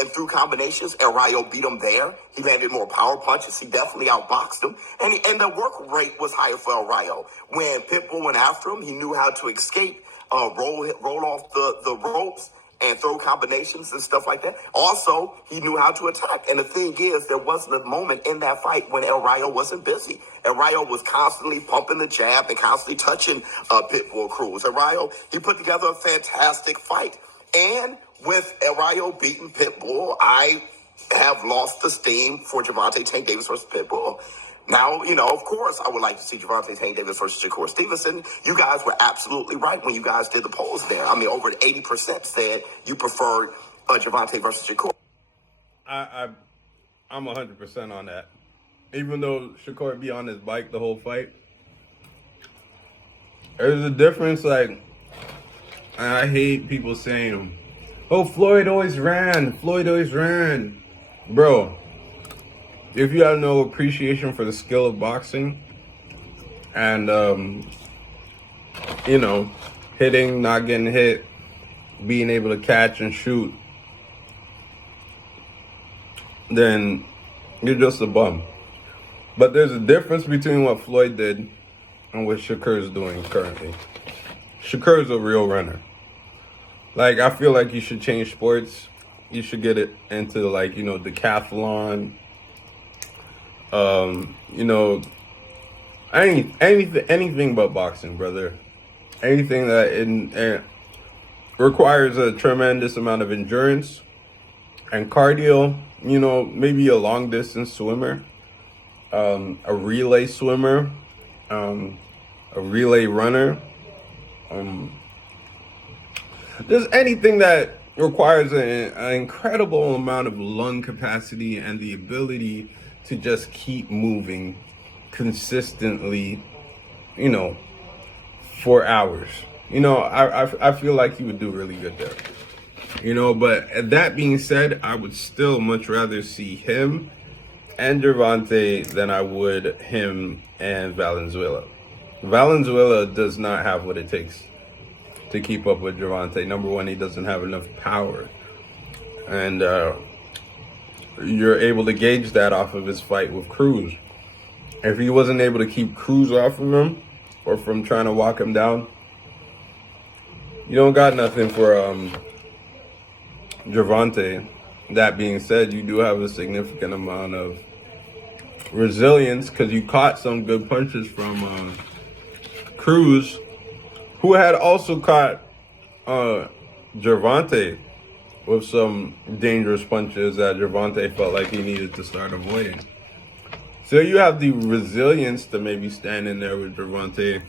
and through combinations, El Rayo beat him there. He landed more power punches. He definitely outboxed him. And the work rate was higher for El Rayo. When Pitbull went after him, he knew how to escape, roll off the ropes, and throw combinations and stuff like that. Also, he knew how to attack. And the thing is, there wasn't a moment in that fight when El Rayo wasn't busy. El Rayo was constantly pumping the jab and constantly touching Pitbull Cruz. El Rayo, he put together a fantastic fight. And with El Rayo beating Pitbull, I have lost the steam for Gervonta Tank Davis versus Pitbull. Now, you know, of course, I would like to see Gervonta Tank Davis versus Shakur Stevenson. You guys were absolutely right when you guys did the polls there. I mean, over 80% said you preferred Gervonta versus Shakur. I'm 100% on that. Even though Shakur be on his bike the whole fight, there's a difference. Like, I hate people saying, "Oh, Floyd always ran. Bro, if you have no appreciation for the skill of boxing and, you know, hitting, not getting hit, being able to catch and shoot, then you're just a bum. But there's a difference between what Floyd did and what Shakur's doing currently. Shakur's a real runner. Like, I feel like you should change sports. You should get it into, like, you know, decathlon. You know, anything but boxing, brother. Anything that it requires a tremendous amount of endurance and cardio. You know, maybe a long distance swimmer, a relay swimmer, a relay runner. There's anything that requires an incredible amount of lung capacity and the ability to just keep moving consistently, you know, for hours. You know, I feel like he would do really good there. You know, but that being said, I would still much rather see him and Gervonta than I would him and Valenzuela. Valenzuela does not have what it takes to keep up with Gervonta. Number one, he doesn't have enough power. And you're able to gauge that off of his fight with Cruz. If he wasn't able to keep Cruz off of him or from trying to walk him down, you don't got nothing for Gervonta. That being said, you do have a significant amount of resilience because you caught some good punches from Cruz, who had also caught Gervonta with some dangerous punches that Gervonta felt like he needed to start avoiding. So you have the resilience to maybe stand in there with Gervonta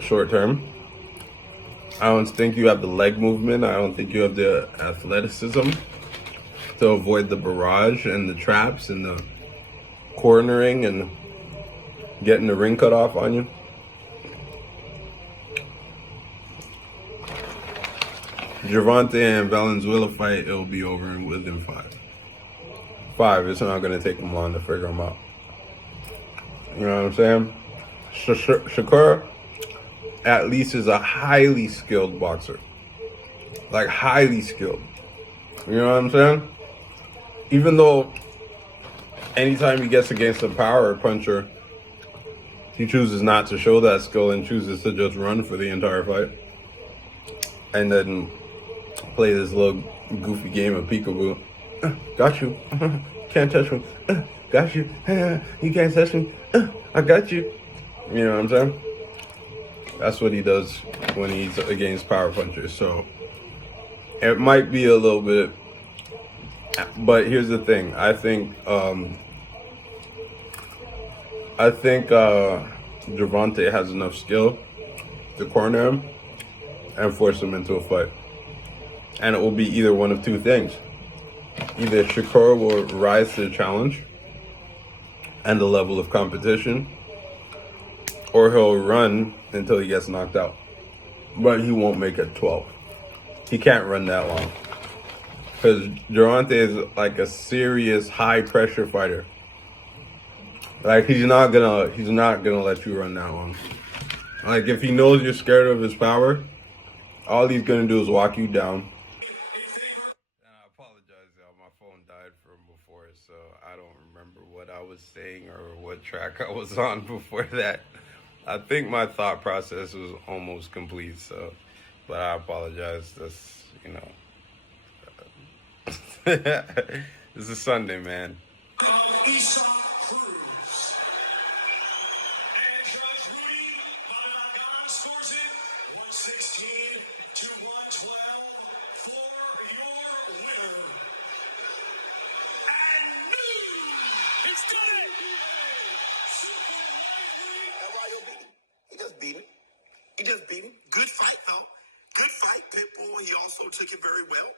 short term. I don't think you have the leg movement. I don't think you have the athleticism to avoid the barrage and the traps and the cornering and getting the ring cut off on you. Gervonta and Valenzuela fight, it'll be over within 5. It's not going to take them long to figure them out. You know what I'm saying? Shakur, at least, is a highly skilled boxer. Like, highly skilled. You know what I'm saying? Even though anytime he gets against a power puncher, he chooses not to show that skill and chooses to just run for the entire fight. And then play this little goofy game of peekaboo. Got you. Can't touch me. Got you. You can't touch me. I got you. You know what I'm saying? That's what he does when he's against power punchers. So it might be a little bit, but here's the thing. I think Gervonta has enough skill to corner him and force him into a fight. And it will be either one of two things. Either Shakur will rise to the challenge and the level of competition, or he'll run until he gets knocked out. But he won't make it 12. He can't run that long. Because Gervonta is like a serious high pressure fighter. Like, he's not gonna let you run that long. Like, if he knows you're scared of his power, all he's gonna do is walk you down. I apologize, y'all. My phone died from before, so I don't remember what I was saying or what track I was on before that. I think my thought process was almost complete, so, but I apologize. That's, you know, it's a Sunday, man. He just beat him. Good fight, though. Good fight, Pitbull. He also took it very well.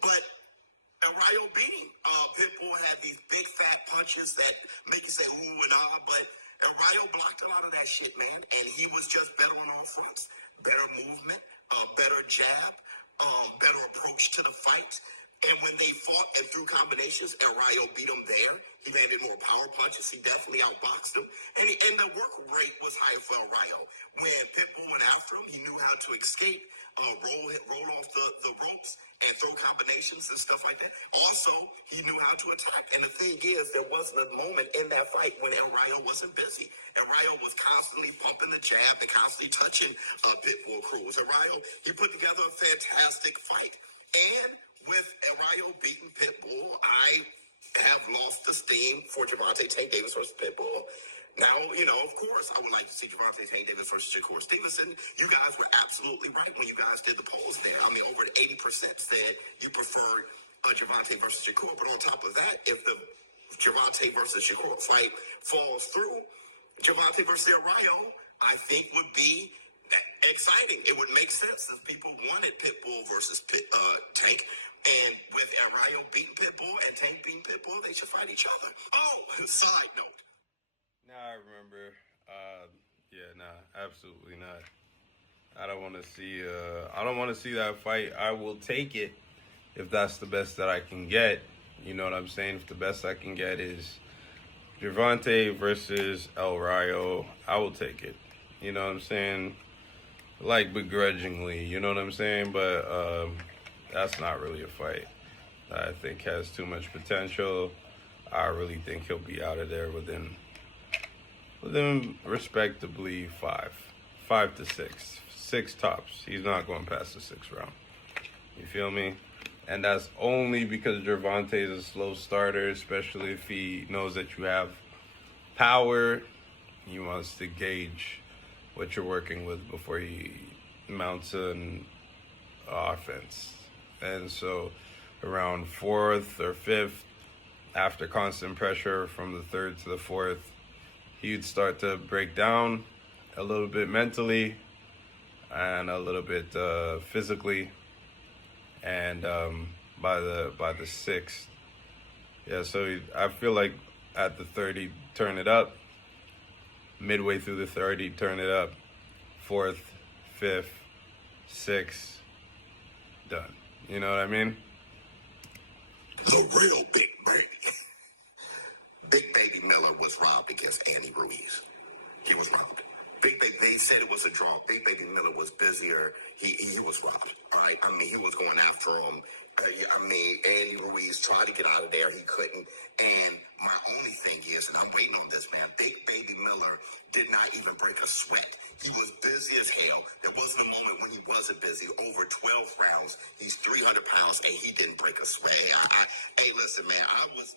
But Rayo beat him. Pitbull had these big fat punches that make you say who and ah, but Rayo blocked a lot of that shit, man. And he was just better on all fronts. Better movement, better jab, better approach to the fight. And when they fought and threw combinations, and Rayo beat him there, he landed more power punches. He definitely outboxed him. And the work rate was higher for Rayo. When Pitbull went after him, he knew how to escape. roll off the ropes and throw combinations and stuff like that. Also, he knew how to attack. And the thing is, there wasn't a moment in that fight when El Rayo wasn't busy. El Rayo was constantly pumping the jab and constantly touching Pitbull Cruz. El Rayo, he put together a fantastic fight. And with El Rayo beating Pitbull, I have lost the steam for Gervonta Tank Davis versus Pitbull. Now, of course, I would like to see Gervonta Tank Davis versus Shakur Stevenson. You guys were absolutely right when you guys did the polls there. I mean, over 80% said you preferred Gervonta versus Shakur. But on top of that, if the Gervonta versus Shakur fight falls through, Gervonta versus El Rayo, I think would be exciting. It would make sense if people wanted Pitbull versus Tank. And with El Rayo beating Pitbull and Tank beating Pitbull, they should fight each other. Oh, side note. Now I remember. Absolutely not. I don't want to see. I don't want to see that fight. I will take it if that's the best that I can get. You know what I'm saying? If the best I can get is Gervonta versus El Rayo, I will take it. You know what I'm saying? Like begrudgingly. You know what I'm saying? But that's not really a fight that I think has too much potential. I really think he'll be out of there within respectably 5 to 6 tops. He's not going past the 6th round. You feel me? And that's only because Gervonta is a slow starter, especially if he knows that you have power. He wants to gauge what you're working with before he mounts an offense. And so around 4th or 5th, after constant pressure from the 3rd to the 4th, he'd start to break down a little bit mentally and a little bit physically. And by the 6th, so I feel like at the 3rd he'd turn it up. Midway through the 3rd he'd turn it up. 4th, 5th, 6th, done. You know what I mean? The real Big Baby. Big Baby Miller was robbed against Andy Ruiz. He was robbed. Big Baby, they said it was a draw. Big Baby Miller was busier. He was robbed. All right. I mean, he was going after him. Andy Ruiz tried to get out of there. He couldn't. And my only thing is, and I'm waiting on this, man, Big Baby Miller did not even break a sweat. He was busy as hell. There wasn't a moment when he wasn't busy. Over 12 rounds. He's 300 pounds, and he didn't break a sweat. Hey, listen, man, I was,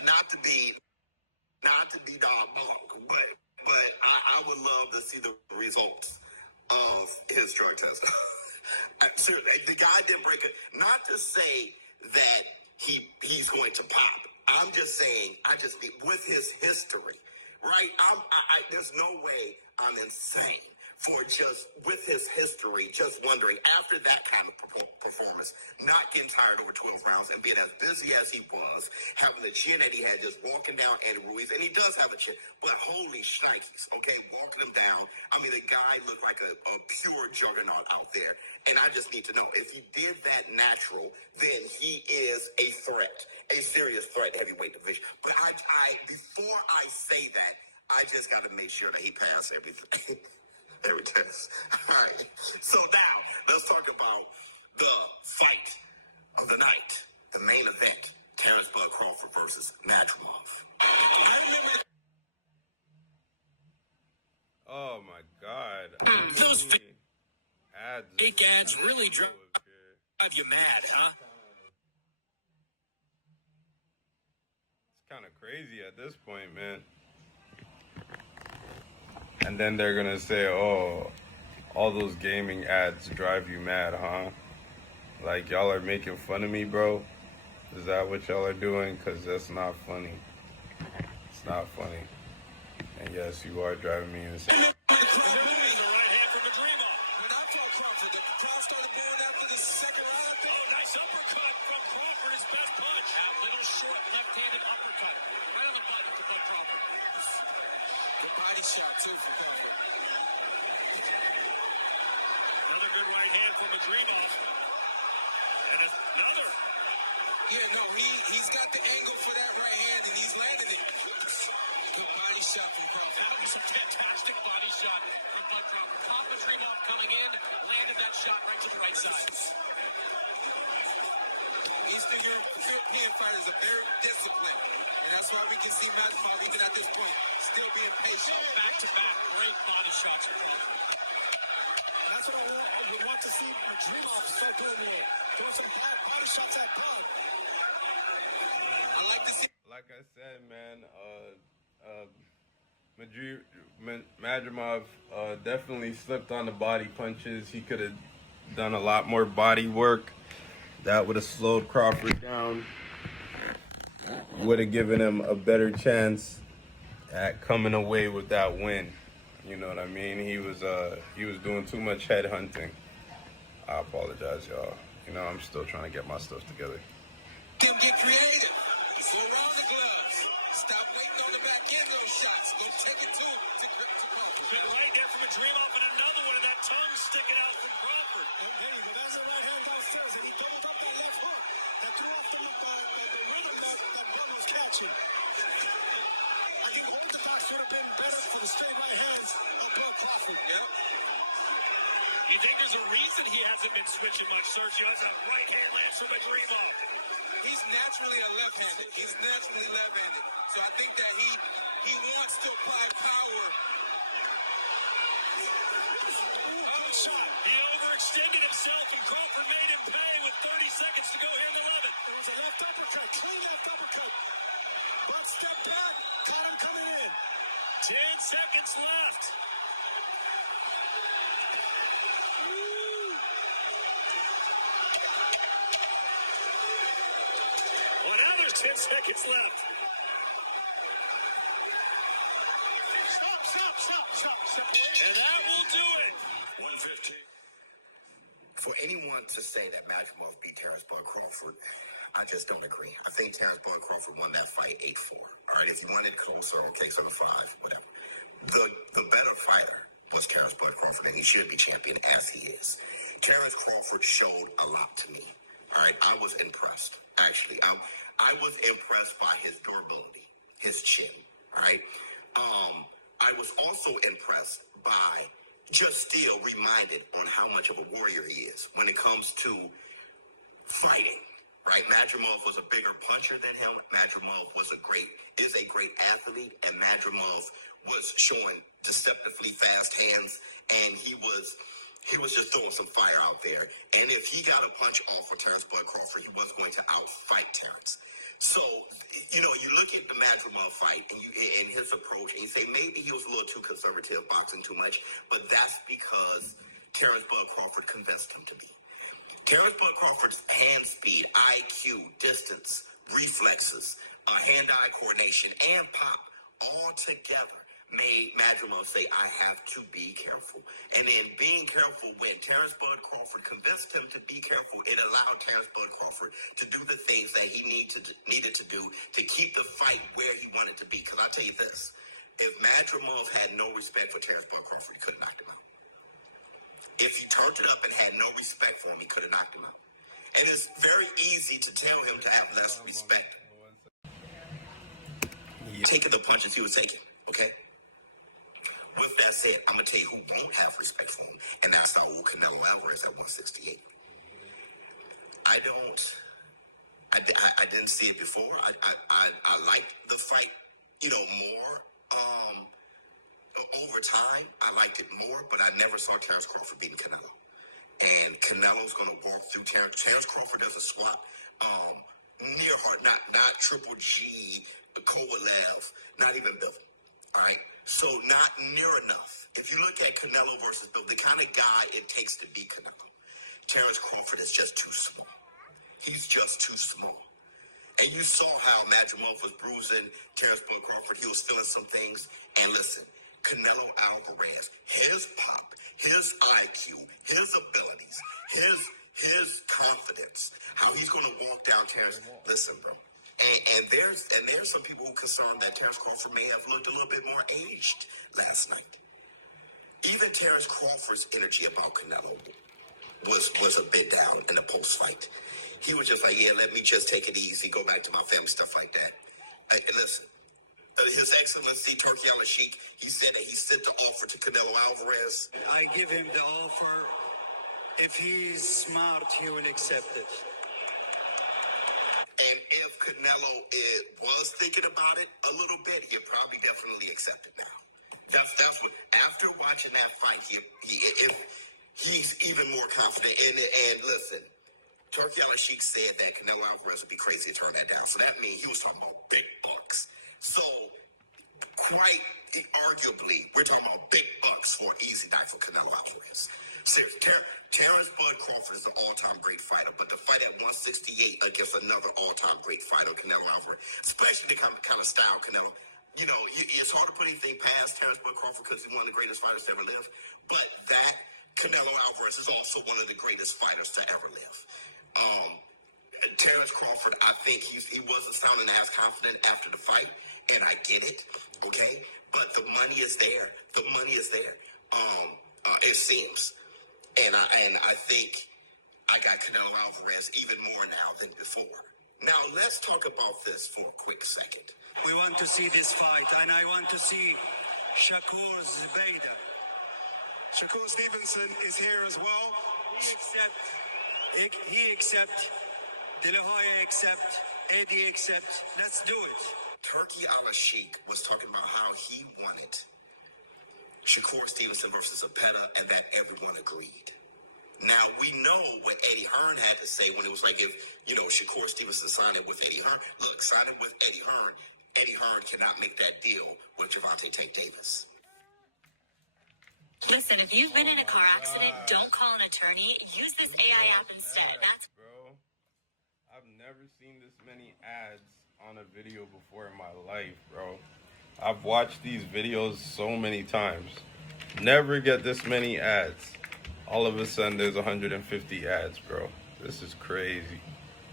not to be dog-bunk, but I would love to see the results of his drug test. The guy didn't break it. Not to say that he's going to pop. I'm just saying, with his history, right? There's no way I'm insane for just, with his history, just wondering, after that kind of performance, not getting tired over 12 rounds and being as busy as he was, having the chin that he had, just walking down Andy Ruiz, and he does have a chin, but holy shnikes, okay, walking him down. I mean, the guy looked like a pure juggernaut out there, and I just need to know, if he did that natural, then he is a threat, a serious threat, heavyweight division. But before I say that, I just got to make sure that he passed everything. Every test. All right. So now, let's talk about the fight of the night, the main event, Terrence Crawford versus Nadrimov. Oh my God. Those fake ads really drive you mad, huh? It's kind of crazy at this point, man. And then they're going to say, oh, all those gaming ads drive you mad, huh? Like, y'all are making fun of me, bro? Is that what y'all are doing? Because that's not funny. It's not funny. And yes, you are driving me insane. Shot too for Crawford. Another good right hand from Madrigal. And another. Yeah, no, he's got the angle for that right hand, and he's landed it. Good body shot from Crawford. That was a fantastic body shot from Crawford. Crawford coming in, landed that shot right to the right side. These European fighters are very disciplined, and that's why we can see Madrimov even at this point still being patient. Back-to-back great body shots. That's what we want to see Madrimov so good with. Throw some body shots at God. Like I said, man, Madrimov definitely slipped on the body punches. He could have done a lot more body work. That would have slowed Crawford down. Would have given him a better chance at coming away with that win. You know what I mean? He was doing too much head hunting. I apologize, y'all. You know, I'm still trying to get my stuff together. Get creative. Surround the gloves. Stop waiting on the back end of those shots. Go take it to him. Good right there from Madrimov, and another one of that tongue sticking out from Crawford. That's a right hand downstairs, and he doubled up that left hook that threw off the rhythm that Gunn was catching. I think hold the box would have been better for the straight right hands of Bill Crawford. You think there's a reason he hasn't been switching much, Sergio? That's a right hand lands from Madrimov. He's naturally a left-handed. So I think that he wants to apply power. He overextended himself, and Crawford made him pay with 30 seconds to go here in the 11th. There was a left uppercut, clean left uppercut. One step back, caught him coming in. 10 seconds left. There's 10 seconds left. Stop. And that will do it. 115. For anyone to say that Madrimov beat Terrence Crawford, I just don't agree. I think Terrence Crawford won that fight 8-4. All right, if he won it closer, okay, 7-5, whatever. The better fighter was Terrence Crawford, and he should be champion as he is. Terrence Crawford showed a lot to me. All right, I was impressed. Actually, I was impressed by his durability, his chin. All right, I was also impressed by just still reminded on how much of a warrior he is when it comes to fighting. Right, Madrimov was a bigger puncher than him. Madrimov is a great athlete, and Madrimov was showing deceptively fast hands, and he was just throwing some fire out there. And if he got a punch off for Terrence Crawford, he was going to outfight Terrence. So, you know, you look at the Madrimov fight and his approach, and you say maybe he was a little too conservative, boxing too much, but that's because Terrence Crawford convinced him to be. Terrence Crawford's hand speed, IQ, distance, reflexes, hand-eye coordination, and pop all together made Madrimov say, I have to be careful. And then being careful, when Terrence Crawford convinced him to be careful, it allowed Terrence Crawford to do the things that he needed to do to keep the fight where he wanted to be. Because I'll tell you this, if Madrimov had no respect for Terrence Crawford, he could have knocked him out. If he turned it up and had no respect for him, he could have knocked him out. And it's very easy to tell him to have less respect. Taking the punches he was taking, okay? With that said, I'm going to tell you who won't have respect for him, and that's Saul Canelo Alvarez at 168. I didn't see it before. I liked the fight, you know, more. Over time, I liked it more, but I never saw Terrence Crawford beating Canelo. And Canelo's going to work through Terrence. Terrence Crawford doesn't swap near hard, not Triple G, Kovalev, not even Bill. All right? So not near enough. If you look at Canelo versus Bill, the kind of guy it takes to beat Canelo, Terrence Crawford is just too small. He's just too small. And you saw how Madrimov was bruising Terrence Crawford. He was feeling some things. And listen, Canelo Alvarez, his pop, his IQ, his abilities, his confidence, how he's going to walk down Terrence. Listen, bro. And there's some people who are concerned that Terrence Crawford may have looked a little bit more aged last night. Even Terrence Crawford's energy about Canelo was a bit down in the post-fight. He was just like, yeah, let me just take it easy, go back to my family, stuff like that. And listen, His Excellency Turkey Al-Sheikh, he said that he sent the offer to Canelo Alvarez. I give him the offer. If he's smart, he will accept it. And if Canelo was thinking about it a little bit, he'll probably definitely accept it now. That's what. After watching that fight, he's even more confident. And listen, Turkey Al-Sheikh said that Canelo Alvarez would be crazy to turn that down. So that means he was talking about big bucks. So quite arguably, we're talking about big bucks for an easy night for Canelo Alvarez. Terrence Crawford is an all-time great fighter, but to fight at 168 against another all-time great fighter, Canelo Alvarez, especially the kind of style Canelo, you know, it's hard to put anything past Terrence Crawford because he's one of the greatest fighters to ever live. But that Canelo Alvarez is also one of the greatest fighters to ever live. Terrence Crawford, I think he wasn't sounding as confident after the fight, and I get it, okay? But the money is there. The money is there. It seems. And I think I got Canelo Alvarez even more now than before. Now, let's talk about this for a quick second. We want to see this fight, and I want to see Shakur Zubaydah. Shakur Stevenson is here as well. He accept, De La Hoya accept, Eddie accept. Let's do it. Turkey Al-Sheikh was talking about how he wanted Shakur Stevenson versus Zepeda, and that everyone agreed. Now, we know what Eddie Hearn had to say when it was like, if, you know, Shakur Stevenson signed it with Eddie Hearn. Look, sign it with Eddie Hearn. Eddie Hearn cannot make that deal with Gervonta Tank Davis. Listen, if you've been in a car accident, don't call an attorney. Use this AI app instead. That's bro. I've never seen this many ads on a video before in my life, bro. I've watched these videos so many times. Never get this many ads. All of a sudden, there's 150 ads, bro. This is crazy.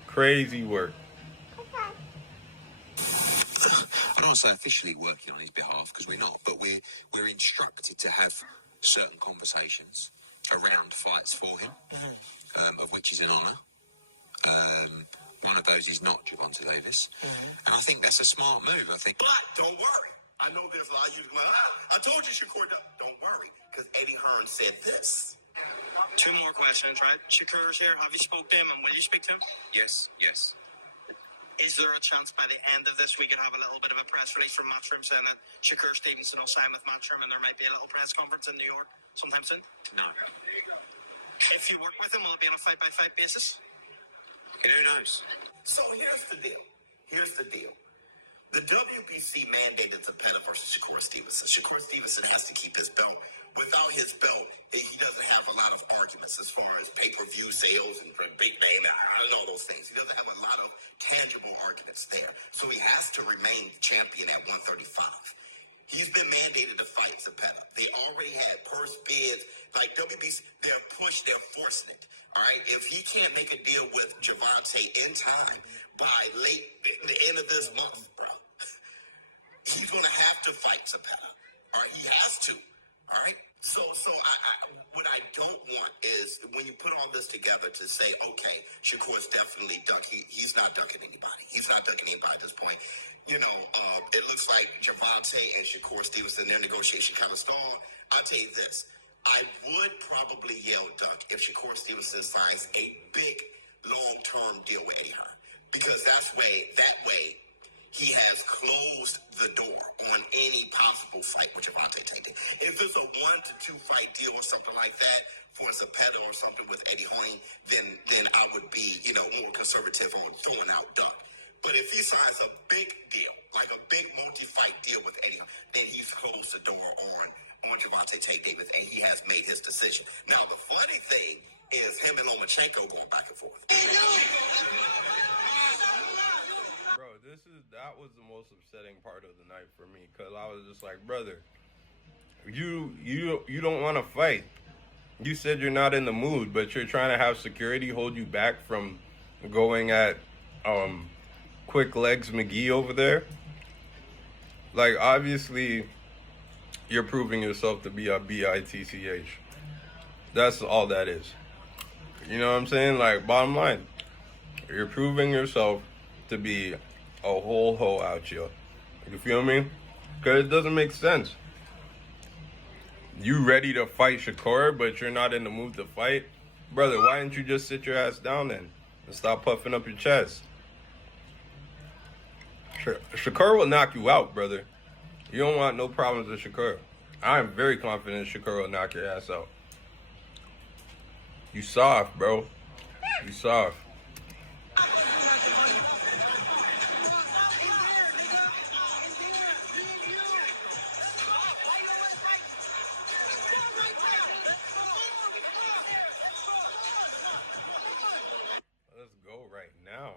Crazy work. I don't say officially working on his behalf, because we're not, but we're instructed to have certain conversations around fights for him, of which is an honour. One of those is not Gervonta Davis. And I think that's a smart move, I think. But don't worry. I know there's a lot of you going, I told you, Shakur, don't worry, because Eddie Hearn said this. 2 more questions, right? Shakur's here. Have you spoke to him, and will you speak to him? Yes. Is there a chance by the end of this we can have a little bit of a press release from Matchroom saying that Shakur Stevenson will sign with Matchroom and there might be a little press conference in New York sometime soon? No. If you work with him, will it be on a fight-by-fight basis? Okay, who knows? So here's the deal. The WBC mandated Zepeda versus Shakur Stevenson. Shakur Stevenson has to keep his belt. Without his belt, he doesn't have a lot of arguments as far as pay-per-view sales and big name and all those things. He doesn't have a lot of tangible arguments there. So he has to remain champion at 135. He's been mandated to fight Zepeda. They already had purse bids. Like WBC, they're forcing it. All right? If he can't make a deal with Gervonta in time by the end of this month, bro, he's going to have to fight Zepeda. All right? He has to. All right? So what I don't want is when you put all this together to say, okay, Shakur's definitely dunking. He's not dunking anybody. He's not dunking anybody at this point. You know, it looks like Gervonta and Shakur Stevenson, their negotiation kind of stalled. I'll tell you this. I would probably yell dunk if Shakur Stevenson signs a big, long-term deal with Eddie Hearn. Because that way, he has closed the door on any possible fight with Gervonta Tank. If it's a 1 to 2 fight deal or something like that for Zepeda or something with Eddie Hearn, then I would be, you know, more conservative on throwing out dunk. But if he signs a big deal, like a big multi-fight deal with Eddie Hearn, then he's closed the door on Gervonta Tank Davis, and he has made his decision. Now, the funny thing is him and Lomachenko going back and forth. Bro, that was the most upsetting part of the night for me, because I was just like, brother, you don't want to fight. You said you're not in the mood, but you're trying to have security hold you back from going at Quick Legs McGee over there. Like, obviously, you're proving yourself to be a bitch. That's all that is. You know what I'm saying? Like, bottom line, you're proving yourself to be a whole hoe out here. You feel me? Because it doesn't make sense. You ready to fight Shakur, but you're not in the mood to fight? Brother, why didn't you just sit your ass down then and stop puffing up your chest? Shakur will knock you out, brother. You don't want no problems with Shakur. I am very confident Shakur will knock your ass out. You soft, bro. You soft. Let's go right now.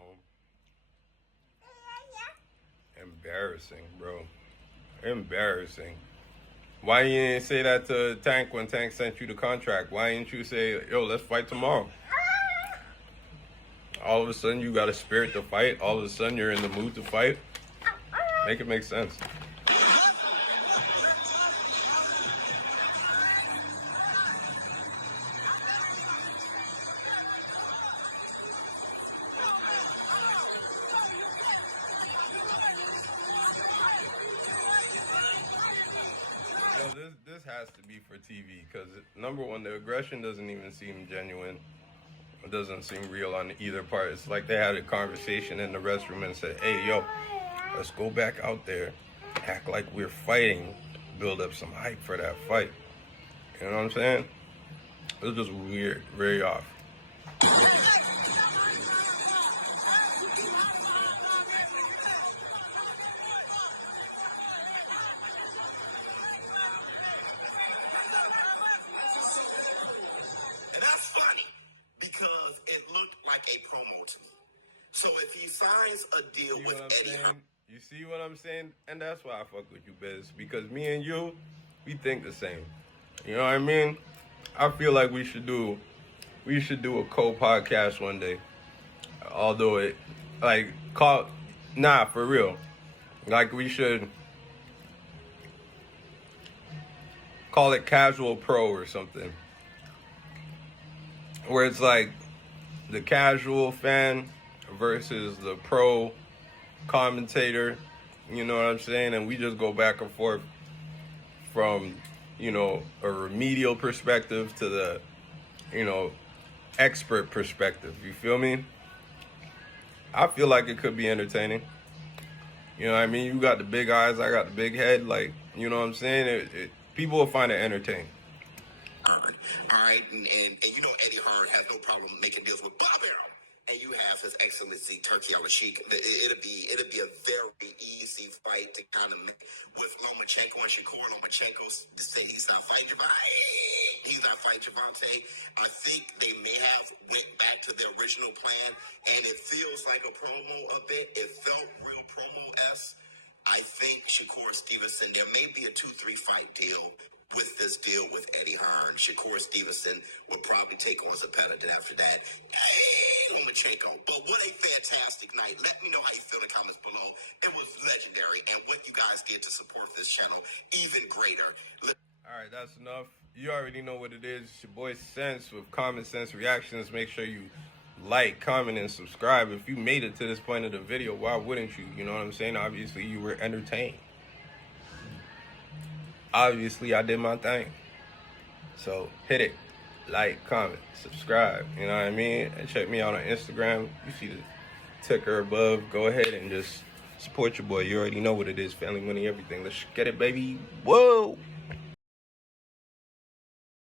Embarrassing, bro. Embarrassing. Why you didn't say that to Tank when Tank sent you the contract? Why didn't you say, yo, let's fight tomorrow? All of a sudden you got a spirit to fight. All of a sudden you're in the mood to fight. Make it make sense. This has to be for TV because, number one, the aggression doesn't even seem genuine. It doesn't seem real on either part. It's like they had a conversation in the restroom and said, hey, yo, let's go back out there, act like we're fighting, build up some hype for that fight. You know what I'm saying? It was just weird, very off. And that's funny because it looked like a promo to me. So if he signs a deal with Eddie Hearn, you see what I'm saying? And that's why I fuck with you, Biz, because me and you, we think the same. You know what I mean? I feel like we should do a co-podcast one day. Although it, like, for real. Like, we should call it Casual Pro or something. Where it's like the casual fan versus the pro commentator, you know what I'm saying? And we just go back and forth from, you know, a remedial perspective to the, you know, expert perspective. You feel me? I feel like it could be entertaining. You know what I mean? You got the big eyes, I got the big head. Like, you know what I'm saying? People will find it entertaining. all right, and you know Eddie Hearn has no problem making deals with Bob Arum, and you have His Excellency Turkey Al-Sheikh. It'll be a very easy fight to kind of make with Lomachenko and Shakur. Lomachenko say he's not fighting Javante. I think they may have went back to their original plan, and it feels like a promo a bit. It felt real promo-esque. I think Shakur Stevenson, there may be a 2-3 fight deal with this deal with Eddie Hearn. Shakur Stevenson will probably take on Zapata. Then after that, Lomachenko. But what a fantastic night. Let me know how you feel in the comments below. It was legendary. And what you guys did to support this channel, even greater. All right, that's enough. You already know what it is. It's your boy Sense with Common Sense Reactions. Make sure you like, comment, and subscribe. If you made it to this point of the video, why wouldn't you? You know what I'm saying? Obviously, you were entertained. Obviously, I did my thing. So, hit it. Like, comment, subscribe. You know what I mean? And check me out on Instagram. You see the ticker above. Go ahead and just support your boy. You already know what it is. Family, money, everything. Let's get it, baby. Whoa!